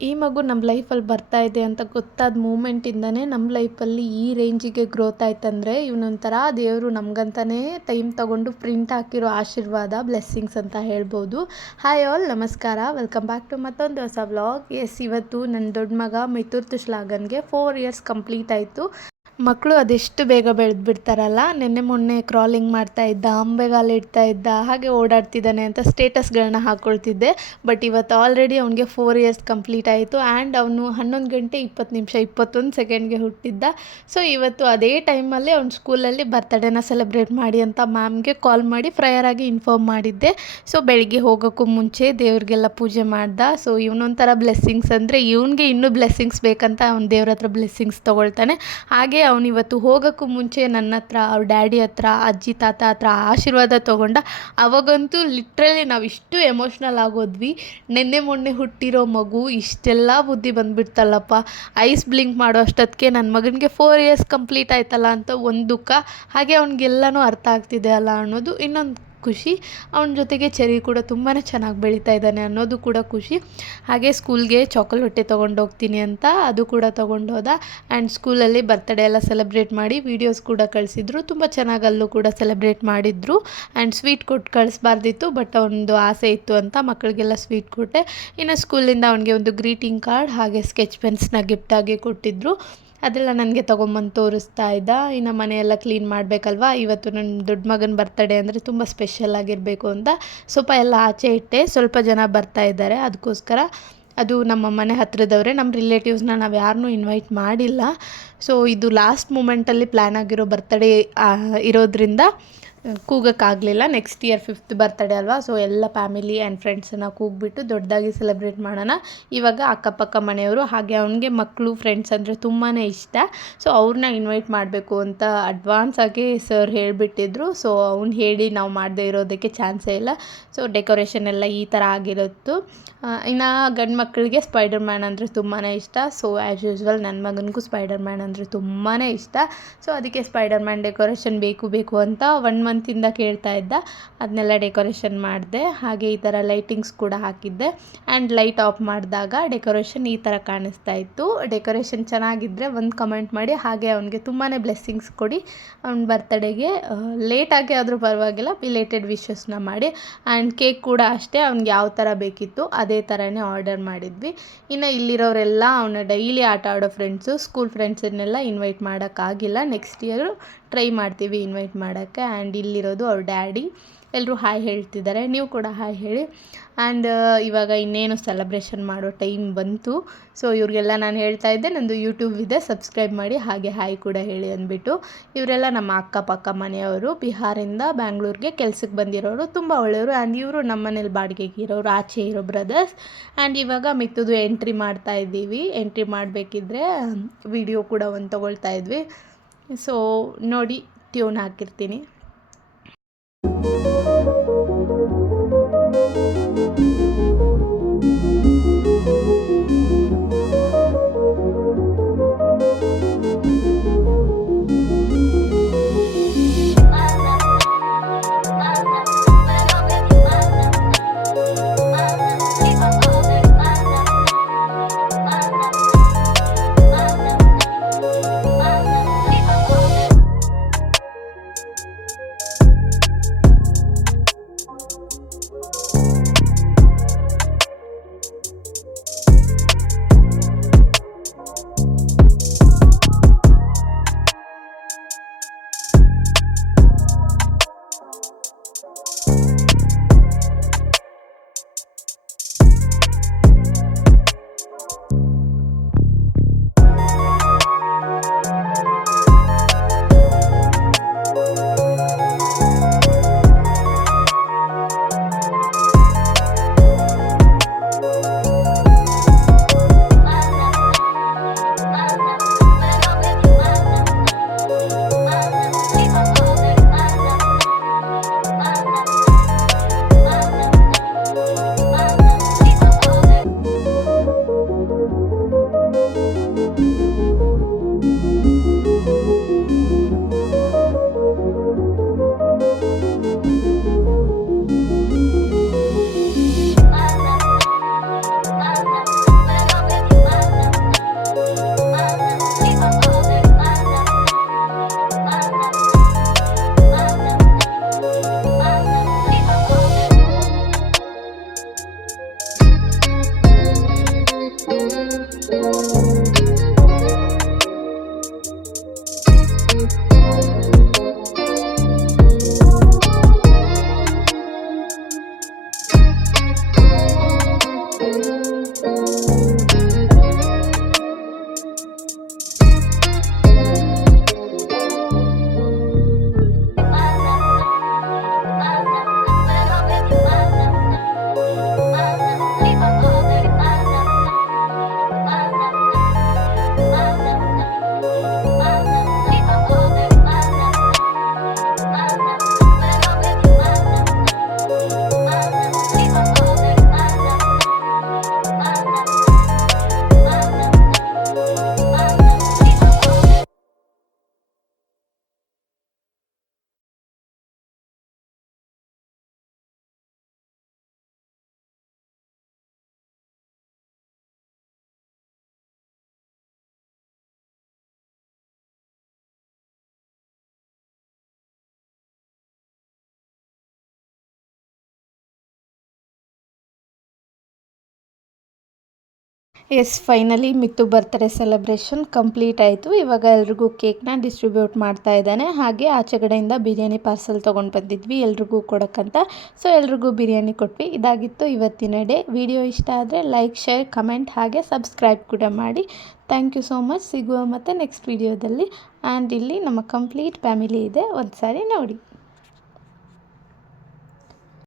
ಈ ಮಗು ನಮ್ಮ ಲೈಫಲ್ಲಿ ಬರ್ತಾ ಇದೆ ಅಂತ ಗೊತ್ತಾದ ಮೂಮೆಂಟಿಂದನೇ ನಮ್ಮ ಲೈಫಲ್ಲಿ ಈ ರೇಂಜಿಗೆ ಗ್ರೋತ್ ಆಯ್ತಂದರೆ ಇವನೊಂಥರ ದೇವರು ನಮಗಂತಲೇ ಟೈಮ್ ತಗೊಂಡು ಪ್ರಿಂಟ್ ಹಾಕಿರೋ ಆಶೀರ್ವಾದ ಬ್ಲೆಸ್ಸಿಂಗ್ಸ್ ಅಂತ ಹೇಳ್ಬೋದು. ಹಾಯ್ ಆಲ್ ನಮಸ್ಕಾರ. ವೆಲ್ಕಮ್ ಬ್ಯಾಕ್ ಟು ಮತ್ತೊಂದು ಹೊಸ ವ್ಲಾಗ್ ಎಸ್ ಇವತ್ತು ನನ್ನ ದೊಡ್ಡ ಮಗ ಮಿತುರ್ ತುಶ್ಲಾಗನ್ಗೆ ಫೋರ್ ಇಯರ್ಸ್ ಕಂಪ್ಲೀಟ್ ಆಯಿತು. ಮಕ್ಕಳು ಅದೆಷ್ಟು ಬೇಗ ಬೆಳೆದು ಬಿಡ್ತಾರಲ್ಲ ನಿನ್ನೆ ಮೊನ್ನೆ ಕ್ರಾಲಿಂಗ್ ಮಾಡ್ತಾ ಇದ್ದ, ಅಂಬೆಗಾಲು ಇಡ್ತಾ ಇದ್ದ, ಹಾಗೆ ಓಡಾಡ್ತಿದ್ದಾನೆ ಅಂತ ಸ್ಟೇಟಸ್ಗಳನ್ನ ಹಾಕ್ಕೊಳ್ತಿದ್ದೆ ಬಟ್ ಇವತ್ತು ಆಲ್ರೆಡಿ ಅವನಿಗೆ ಫೋರ್ ಇಯರ್ಸ್ ಕಂಪ್ಲೀಟ್ ಆಯಿತು ಆ್ಯಂಡ್ ಅವನು ಹನ್ನೊಂದು ಗಂಟೆ ಇಪ್ಪತ್ತು ನಿಮಿಷ, ಇಪ್ಪತ್ತೊಂದು ಸೆಕೆಂಡ್ಗೆ ಹುಟ್ಟಿದ್ದ. ಸೊ ಇವತ್ತು ಅದೇ ಟೈಮಲ್ಲಿ ಅವ್ನ ಸ್ಕೂಲಲ್ಲಿ ಬರ್ತಡೇನ ಸೆಲೆಬ್ರೇಟ್ ಮಾಡಿ ಅಂತ ಮ್ಯಾಮ್ಗೆ ಕಾಲ್ ಮಾಡಿ ಫ್ರಯರ್ ಆಗಿ ಇನ್ಫಾರ್ಮ್ ಮಾಡಿದ್ದೆ. ಸೊ ಬೆಳಿಗ್ಗೆ ಹೋಗೋಕ್ಕೂ ಮುಂಚೆ ದೇವ್ರಿಗೆಲ್ಲ ಪೂಜೆ ಮಾಡ್ದ. ಸೊ ಇವನೊಂಥರ ಬ್ಲೆಸ್ಸಿಂಗ್ಸ್ ಅಂದರೆ ಇವನಿಗೆ ಇನ್ನೂ ಬ್ಲೆಸ್ಸಿಂಗ್ಸ್ ಬೇಕಂತ ಅವ್ನು ದೇವ್ರ ಹತ್ರ ಬ್ಲೆಸ್ಸಿಂಗ್ಸ್ ತೊಗೊಳ್ತಾನೆ. ಹಾಗೆ ಅವನು ಇವತ್ತು ಹೋಗೋಕ್ಕೂ ಮುಂಚೆ ನನ್ನ ಹತ್ರ, ಅವ್ರ ಡ್ಯಾಡಿ ಹತ್ರ, ಅಜ್ಜಿ, ತಾತ ಹತ್ರ ಆಶೀರ್ವಾದ ತೊಗೊಂಡ ಅವಾಗಂತೂ ಲಿಟ್ರಲಿ ನಾವು ಇಷ್ಟು ಎಮೋಷ್ನಲ್ ಆಗೋದ್ವಿ. ನಿನ್ನೆ ಮೊನ್ನೆ ಹುಟ್ಟಿರೋ ಮಗು ಇಷ್ಟೆಲ್ಲ ಬುದ್ಧಿ ಬಂದುಬಿಡ್ತಲ್ಲಪ್ಪ. ಐಸ್ ಬ್ಲಿಂಕ್ ಮಾಡೋ ಅಷ್ಟೊತ್ತಿಗೆ ನನ್ನ ಮಗನಿಗೆ ಫೋರ್ ಇಯರ್ಸ್ ಕಂಪ್ಲೀಟ್ ಆಯ್ತಲ್ಲ ಅಂತ ಒಂದು ದುಃಖ. ಹಾಗೆ ಅವ್ನಿಗೆಲ್ಲನೂ ಅರ್ಥ ಆಗ್ತಿದೆ ಅಲ್ಲ ಅನ್ನೋದು ಇನ್ನೊಂದು ಖುಷಿ. ಅವನ ಜೊತೆಗೆ ಚೆರಿ ಕೂಡ ತುಂಬಾ ಚೆನ್ನಾಗಿ ಬೆಳೀತಾ ಇದ್ದಾನೆ ಅನ್ನೋದು ಕೂಡ ಖುಷಿ. ಹಾಗೆ ಸ್ಕೂಲ್ಗೆ ಚಾಕೊಲೇಟೆ ತೊಗೊಂಡು ಹೋಗ್ತೀನಿ ಅಂತ ಅದು ಕೂಡ ತೊಗೊಂಡು ಹೋದ. ಆ್ಯಂಡ್ ಸ್ಕೂಲಲ್ಲಿ ಬರ್ತ್ಡೇ ಎಲ್ಲ ಸೆಲೆಬ್ರೇಟ್ ಮಾಡಿ ವೀಡಿಯೋಸ್ ಕೂಡ ಕಳಿಸಿದ್ರು. ತುಂಬ ಚೆನ್ನಾಗಿ ಅಲ್ಲೂ ಕೂಡ ಸೆಲೆಬ್ರೇಟ್ ಮಾಡಿದ್ರು. ಆ್ಯಂಡ್ ಸ್ವೀಟ್ ಕೊಟ್ಟು ಕಳಿಸ್ಬಾರ್ದಿತ್ತು ಬಟ್ ಅವನದು ಆಸೆ ಇತ್ತು ಅಂತ ಮಕ್ಕಳಿಗೆಲ್ಲ ಸ್ವೀಟ್ ಕೊಟ್ಟೆ ಇನ್ನು ಸ್ಕೂಲಿಂದ ಅವನಿಗೆ ಒಂದು ಗ್ರೀಟಿಂಗ್ ಕಾರ್ಡ್ ಹಾಗೆ ಸ್ಕೆಚ್ ಪೆನ್ಸ್ನ ಆಗಿ ಕೊಟ್ಟಿದ್ದರು ಅದೆಲ್ಲ ನನಗೆ ತೊಗೊಂಬಂದು ತೋರಿಸ್ತಾ ಇದ್ದ. ಇನ್ನು ಮನೆಯೆಲ್ಲ ಕ್ಲೀನ್ ಮಾಡಬೇಕಲ್ವಾ? ಇವತ್ತು ನನ್ನ ದೊಡ್ಡ ಮಗನ ಬರ್ತಡೇ ಅಂದರೆ ತುಂಬ ಸ್ಪೆಷಲ್ ಆಗಿರಬೇಕು ಅಂತ ಸ್ವಲ್ಪ ಎಲ್ಲ ಆಚೆ ಇಟ್ಟೆ. ಸ್ವಲ್ಪ ಜನ ಬರ್ತಾ ಇದ್ದಾರೆ. ಅದಕ್ಕೋಸ್ಕರ ಅದು ನಮ್ಮ ಮನೆ ಹತ್ರದವರೇ, ನಮ್ಮ ರಿಲೇಟಿವ್ಸ್ನ ನಾವು ಯಾರನ್ನೂ ಇನ್ವೈಟ್ ಮಾಡಿಲ್ಲ. ಸೊ ಇದು ಲಾಸ್ಟ್ ಮೂಮೆಂಟಲ್ಲಿ ಪ್ಲ್ಯಾನ್ ಆಗಿರೋ ಬರ್ತಡೇ ಇರೋದ್ರಿಂದ ಕೂಗೋಕ್ಕಾಗಲಿಲ್ಲ. ನೆಕ್ಸ್ಟ್ ಇಯರ್ ಫಿಫ್ತ್ ಬರ್ತಡೇ ಅಲ್ವಾ? ಸೊ ಎಲ್ಲ ಫ್ಯಾಮಿಲಿ ಆ್ಯಂಡ್ ಫ್ರೆಂಡ್ಸನ್ನು ಕೂಗ್ಬಿಟ್ಟು ದೊಡ್ಡದಾಗಿ ಸೆಲೆಬ್ರೇಟ್ ಮಾಡೋಣ. ಇವಾಗ ಅಕ್ಕಪಕ್ಕ ಮನೆಯವರು ಹಾಗೆ ಅವನಿಗೆ ಮಕ್ಕಳು ಫ್ರೆಂಡ್ಸ್ ಅಂದರೆ ತುಂಬಾ ಇಷ್ಟ. ಸೊ ಅವ್ರನ್ನ ಇನ್ವೈಟ್ ಮಾಡಬೇಕು ಅಂತ ಅಡ್ವಾನ್ಸ್ ಆಗಿ ಸರ್ ಹೇಳಿಬಿಟ್ಟಿದ್ರು. ಸೊ ಅವ್ನು ಹೇಳಿ ನಾವು ಮಾಡದೇ ಇರೋದಕ್ಕೆ ಚಾನ್ಸೇ ಇಲ್ಲ. ಸೊ ಡೆಕೋರೇಷನ್ ಎಲ್ಲ ಈ ಥರ ಆಗಿರುತ್ತು. ಇನ್ನು ಗಂಡು ಮಕ್ಕಳಿಗೆ ಸ್ಪೈಡರ್ ಮ್ಯಾನ್ ಅಂದರೆ ತುಂಬಾ ಇಷ್ಟ. ಸೊ ಆ್ಯಸ್ ಯೂಸ್ವಲ್ ನನ್ನ ಮಗನಿಗೂ ಸ್ಪೈಡರ್ ಮ್ಯಾನ್ ಅಂದರೆ ತುಂಬಾ ಇಷ್ಟ. ಸೊ ಅದಕ್ಕೆ ಸ್ಪೈಡರ್ ಮ್ಯಾನ್ ಡೆಕೋರೇಷನ್ ಬೇಕು ಬೇಕು ಅಂತ ಒನ್ ಮಂತಿಂದ ಕೇಳ್ತಾ ಇದ್ದ. ಅದನ್ನೆಲ್ಲ ಡೆಕೋರೇಷನ್ ಮಾಡಿದೆ. ಹಾಗೆ ಈ ಥರ ಲೈಟಿಂಗ್ಸ್ ಕೂಡ ಹಾಕಿದ್ದೆ. ಆ್ಯಂಡ್ ಲೈಟ್ ಆಫ್ ಮಾಡಿದಾಗ ಡೆಕೋರೇಷನ್ ಈ ಥರ ಕಾಣಿಸ್ತಾ ಇತ್ತು. ಡೆಕೋರೇಷನ್ ಚೆನ್ನಾಗಿದ್ದರೆ ಒಂದು ಕಮೆಂಟ್ ಮಾಡಿ. ಹಾಗೆ ಅವನಿಗೆ ತುಂಬಾ ಬ್ಲೆಸ್ಸಿಂಗ್ಸ್ ಕೊಡಿ. ಅವ್ನ ಬರ್ತಡೇಗೆ ಲೇಟಾಗಿ ಆದರೂ ಪರವಾಗಿಲ್ಲ. ಬಿಲೇಟೆಡ್ ವಿಶಸ್ನ ಮಾಡಿ. ಆ್ಯಂಡ್ ಕೇಕ್ ಕೂಡ ಅಷ್ಟೇ. ಅವ್ನಿಗೆ ಯಾವ ಥರ ಬೇಕಿತ್ತು ಅದೇ ಥರನೇ ಆರ್ಡರ್ ಮಾಡಿದ್ವಿ. ಇನ್ನು ಇಲ್ಲಿರೋರೆಲ್ಲ ಅವನ ಡೈಲಿ ಆಟ ಆಡೋ ಫ್ರೆಂಡ್ಸು ಸ್ಕೂಲ್ ಫ್ರೆಂಡ್ಸನ್ನೆಲ್ಲ ಇನ್ವೈಟ್ ಮಾಡೋಕ್ಕಾಗಿಲ್ಲ ನೆಕ್ಸ್ಟ್ ಇಯರು ಟ್ರೈ ಮಾಡ್ತೀವಿ ಇನ್ವೈಟ್ ಮಾಡೋಕ್ಕೆ. ಆ್ಯಂಡ್ ಇಲ್ಲಿರೋದು ಅವ್ರ ಡ್ಯಾಡಿ. ಎಲ್ಲರೂ ಹಾಯ್ ಹೇಳ್ತಿದ್ದಾರೆ. ನೀವು ಕೂಡ ಹಾಯ್ ಹೇಳಿ. ಆ್ಯಂಡ್ ಇವಾಗ ಇನ್ನೇನು ಸೆಲೆಬ್ರೇಷನ್ ಮಾಡೋ ಟೈಮ್ ಬಂತು. ಸೊ ಇವ್ರಿಗೆಲ್ಲ ನಾನು ಹೇಳ್ತಾ ಇದ್ದೆ, ನಂದು ಯೂಟ್ಯೂಬ್ ಇದೆ ಸಬ್ಸ್ಕ್ರೈಬ್ ಮಾಡಿ, ಹಾಗೆ ಹಾಯ್ ಕೂಡ ಹೇಳಿ ಅಂದ್ಬಿಟ್ಟು. ಇವರೆಲ್ಲ ನಮ್ಮ ಅಕ್ಕಪಕ್ಕ ಮನೆಯವರು, ಬಿಹಾರಿಂದ ಬ್ಯಾಂಗ್ಳೂರಿಗೆ ಕೆಲ್ಸಕ್ಕೆ ಬಂದಿರೋರು, ತುಂಬ ಒಳ್ಳೆಯವರು. ಆ್ಯಂಡ್ ಇವರು ನಮ್ಮ ಮನೇಲಿ ಬಾಡಿಗೆಗೆ ಇರೋರು, ಆಚೆ ಇರೋ ಬ್ರದರ್ಸ್ ಆ್ಯಂಡ್ ಇವಾಗ ಮಿತ್ತದು ಎಂಟ್ರಿ ಮಾಡ್ತಾ ಇದ್ದೀವಿ. ಎಂಟ್ರಿ ಮಾಡಬೇಕಿದ್ರೆ ವಿಡಿಯೋ ಕೂಡ ಒಂದು ತೊಗೊಳ್ತಾ ಇದ್ವಿ. ಸೊ ನೋಡಿ ಟ್ಯೂನ್ ಹಾಕಿರ್ತೀನಿ. Thank you. Yes finally Mithu birthday celebration complete ಆಯಿತು. ಇವಾಗ ಎಲ್ರಿಗೂ ಕೇಕ್ನ ಡಿಸ್ಟ್ರಿಬ್ಯೂಟ್ ಮಾಡ್ತಾ ಇದ್ದಾನೆ. ಹಾಗೆ ಆಚೆ ಕಡೆಯಿಂದ ಬಿರಿಯಾನಿ ಪಾರ್ಸೆಲ್ ತೊಗೊಂಡು ಬಂದಿದ್ವಿ, ಎಲ್ರಿಗೂ ಕೊಡೋಕ್ಕಂತ. ಸೊ ಎಲ್ರಿಗೂ ಬಿರಿಯಾನಿ ಕೊಟ್ವಿ. ಇದಾಗಿತ್ತು ಇವತ್ತಿನ ಡೇ. ವಿಡಿಯೋ ಇಷ್ಟ ಆದರೆ ಲೈಕ್ ಶೇರ್ ಕಮೆಂಟ್ ಹಾಗೆ ಸಬ್ಸ್ಕ್ರೈಬ್ ಕೂಡ ಮಾಡಿ. ಥ್ಯಾಂಕ್ ಯು ಸೋ ಮಚ್ ಸಿಗುವ ಮತ್ತು ನೆಕ್ಸ್ಟ್ ವಿಡಿಯೋದಲ್ಲಿ ಆ್ಯಂಡ್ ಇಲ್ಲಿ ನಮ್ಮ ಕಂಪ್ಲೀಟ್ ಫ್ಯಾಮಿಲಿ ಇದೆ. ಒಂದು ಸಾರಿ ನೋಡಿ.